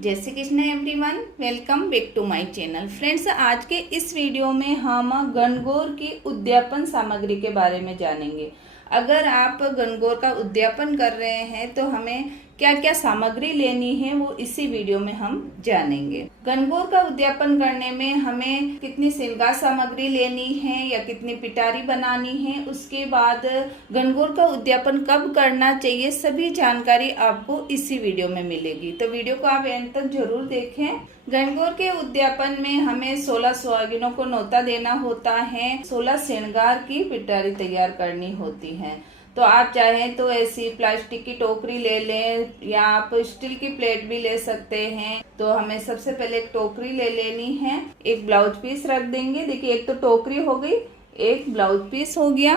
जय Shri Krishna everyone, welcome back to my channel. Friends, आज के इस वीडियो में हम गणगौर की उद्यापन सामग्री के बारे में जानेंगे। अगर आप गणगौर का उद्यापन कर रहे हैं तो हमें क्या क्या सामग्री लेनी है वो इसी वीडियो में हम जानेंगे। गणगौर का उद्यापन करने में हमें कितनी श्रृंगार सामग्री लेनी है या कितनी पिटारी बनानी है, उसके बाद गणगौर का उद्यापन कब करना चाहिए, सभी जानकारी आपको इसी वीडियो में मिलेगी। तो वीडियो को आप एंड तक जरूर देखें। गणगौर के उद्यापन में हमें 16 सुहागिनों को न्योता देना होता है, 16 श्रृंगार की पिटारी तैयार करनी होती है। तो आप चाहें तो ऐसी प्लास्टिक की टोकरी ले लें या आप स्टील की प्लेट भी ले सकते हैं। तो हमें सबसे पहले एक टोकरी ले लेनी है, एक ब्लाउज पीस रख देंगे। देखिए, एक तो टोकरी हो गई, एक ब्लाउज पीस हो गया।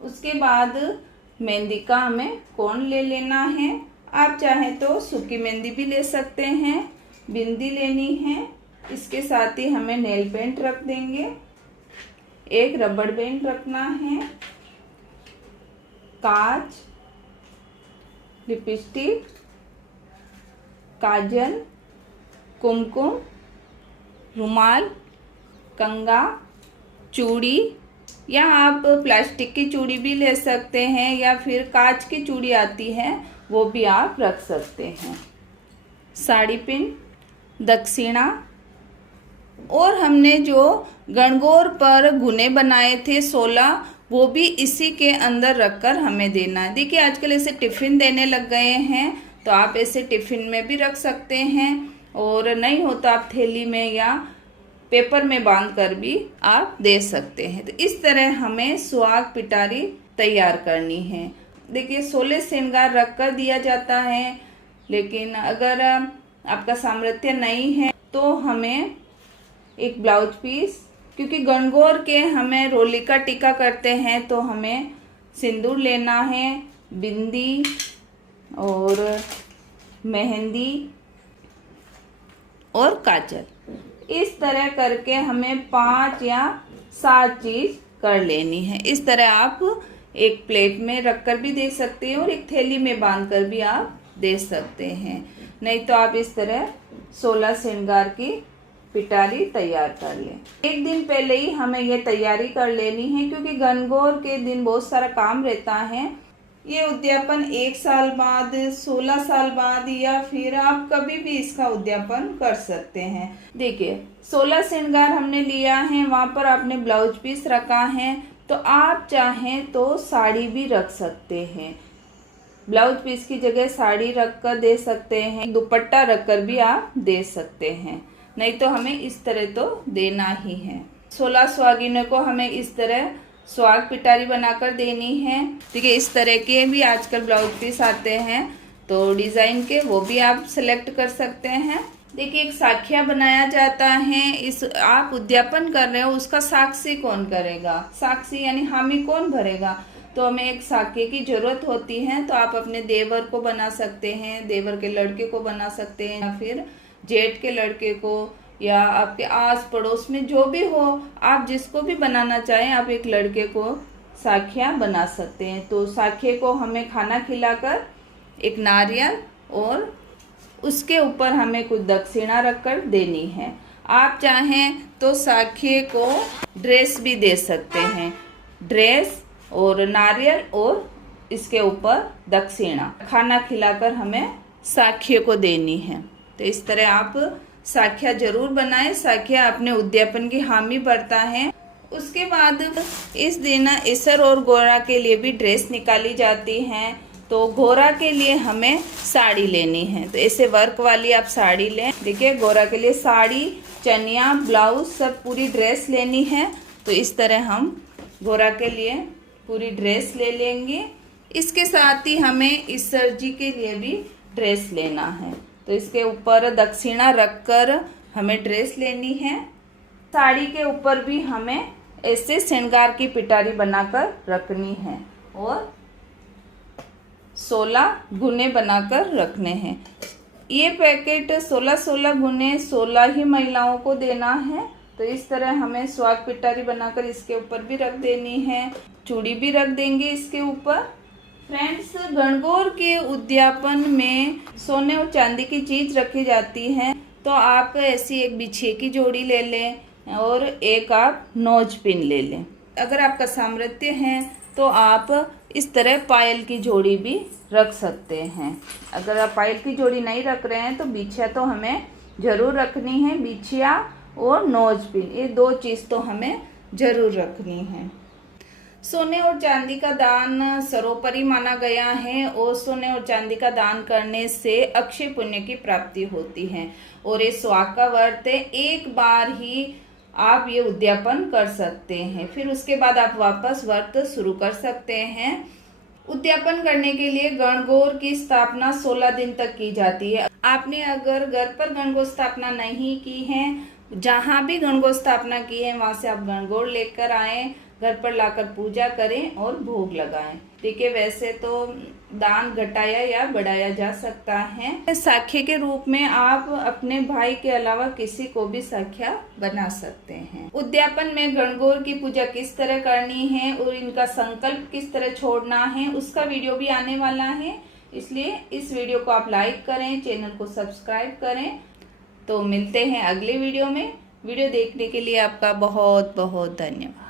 उसके बाद मेहंदी का हमें कोन ले लेना है। आप चाहें तो सूखी मेहंदी भी ले सकते हैं। बिंदी लेनी है, इसके साथ ही हमें नेल पेंट रख देंगे। एक रबड़ बैंड रखना है, कांच, लिपस्टिक, काजल, कुमकुम, रुमाल, कंगा, चूड़ी, या आप प्लास्टिक की चूड़ी भी ले सकते हैं या फिर कांच की चूड़ी आती है वो भी आप रख सकते हैं। साड़ी पिन, दक्षिणा, और हमने जो गणगौर पर गुने बनाए थे 16, वो भी इसी के अंदर रखकर हमें देना है। देखिए, आजकल ऐसे टिफिन देने लग गए हैं, तो आप ऐसे टिफिन में भी रख सकते हैं, और नहीं हो तो आप थैली में या पेपर में बांध कर भी आप दे सकते हैं। तो इस तरह हमें सुहाग पिटारी तैयार करनी है। देखिए, 16 श्रृंगार रख कर दिया जाता है, लेकिन अगर आपका सामर्थ्य नहीं है तो हमें एक ब्लाउज पीस, क्योंकि गणगौर के हमें रोली का टीका करते हैं तो हमें सिंदूर लेना है, बिंदी और मेहंदी और काजल। इस तरह करके हमें 5 या 7 चीज कर लेनी है। इस तरह आप एक प्लेट में रखकर भी दे सकते हैं और एक थैली में बांधकर भी आप दे सकते हैं। नहीं तो आप इस तरह 16 श्रृंगार की पिटारी तैयार कर लें। एक दिन पहले ही हमें ये तैयारी कर लेनी है, क्योंकि गणगौर के दिन बहुत सारा काम रहता है। ये उद्यापन 1 साल बाद, 16 साल बाद, या फिर आप कभी भी इसका उद्यापन कर सकते हैं। देखिए, 16 श्रृंगार हमने लिया है, वहां पर आपने ब्लाउज पीस रखा है, तो आप चाहें तो साड़ी भी रख सकते हैं। ब्लाउज पीस की जगह साड़ी रखकर दे सकते हैं, दुपट्टा रखकर भी आप दे सकते हैं। नहीं तो हमें इस तरह तो देना ही है। 16 सुहागिनों को हमें इस तरह सुहाग पिटारी बनाकर देनी है। ठीक है, इस तरह के भी आजकल ब्लाउज पीस आते हैं, तो डिजाइन के वो भी आप सिलेक्ट कर सकते हैं। देखिए, एक साखिया बनाया जाता है। इस आप उद्यापन कर रहे हो, उसका साक्षी कौन करेगा, साक्षी यानी हामी कौन भरेगा, तो हमें एक साखे की जरूरत होती है। तो आप अपने देवर को बना सकते हैं, देवर के लड़के को बना सकते हैं, या फिर जेठ के लड़के को, या आपके आस पड़ोस में जो भी हो, आप जिसको भी बनाना चाहें आप एक लड़के को साखिया बना सकते हैं। तो साखे को हमें खाना खिलाकर एक नारियल और उसके ऊपर हमें कुछ दक्षिणा रखकर देनी है। आप चाहें तो साखे को ड्रेस भी दे सकते हैं, ड्रेस और नारियल और इसके ऊपर दक्षिणा, खाना खिलाकर हमें साखिया को देनी है। तो इस तरह आप साखिया जरूर बनाएं। साखिया अपने उद्यापन की हामी भरता है। उसके बाद इस दिन इसर और गोरा के लिए भी ड्रेस निकाली जाती है। तो गोरा के लिए हमें साड़ी लेनी है, तो ऐसे वर्क वाली आप साड़ी लें। देखिए, गोरा के लिए साड़ी, चनिया, ब्लाउज, सब पूरी ड्रेस लेनी है। तो इस तरह हम गोरा के लिए पूरी ड्रेस ले लेंगे। इसके साथ ही हमें इसर जी के लिए भी ड्रेस लेना है, तो इसके ऊपर दक्षिणा रखकर हमें ड्रेस लेनी है। साड़ी के ऊपर भी हमें ऐसे श्रृंगार की पिटारी बनाकर रखनी है और 16 गुने बनाकर रखने हैं। ये पैकेट 16 गुने 16 ही महिलाओं को देना है। तो इस तरह हमें सुहाग पिटारी बनाकर इसके ऊपर भी रख देनी है, चूड़ी भी रख देंगे इसके ऊपर। फ्रेंड्स, गणगौर के उद्यापन में सोने और चांदी की चीज रखी जाती है, तो आप ऐसी एक बिछिए की जोड़ी ले लें और एक आप नोज पिन ले लें। अगर आपका सामर्थ्य है तो आप इस तरह पायल की जोड़ी भी रख सकते हैं। अगर आप पायल की जोड़ी नहीं रख रहे हैं तो बिछिया तो हमें ज़रूर रखनी है। बिछिया और नोज पिन, ये दो चीज़ तो हमें ज़रूर रखनी है। सोने और चांदी का दान सर्वोपरि माना गया है और सोने और चांदी का दान करने से अक्षय पुण्य की प्राप्ति होती है और ये सुहाग का व्रत है। एक बार ही आप ये उद्यापन कर सकते हैं, फिर उसके बाद आप वापस व्रत शुरू कर सकते हैं। उद्यापन करने के लिए गणगौर की स्थापना 16 दिन तक की जाती है। आपने अगर घर पर गणगौर स्थापना नहीं की है, जहाँ भी गणगौर स्थापना की है वहां से आप गणगौर लेकर आए, घर पर लाकर पूजा करें और भोग लगाएं। देखिए, वैसे तो दान घटाया या बढ़ाया जा सकता है। साख्य के रूप में आप अपने भाई के अलावा किसी को भी साख्या बना सकते हैं। उद्यापन में गणगौर की पूजा किस तरह करनी है और इनका संकल्प किस तरह छोड़ना है, उसका वीडियो भी आने वाला है, इसलिए इस वीडियो को आप लाइक करें, चैनल को सब्सक्राइब करें। तो मिलते हैं अगले वीडियो में। वीडियो देखने के लिए आपका बहुत बहुत धन्यवाद।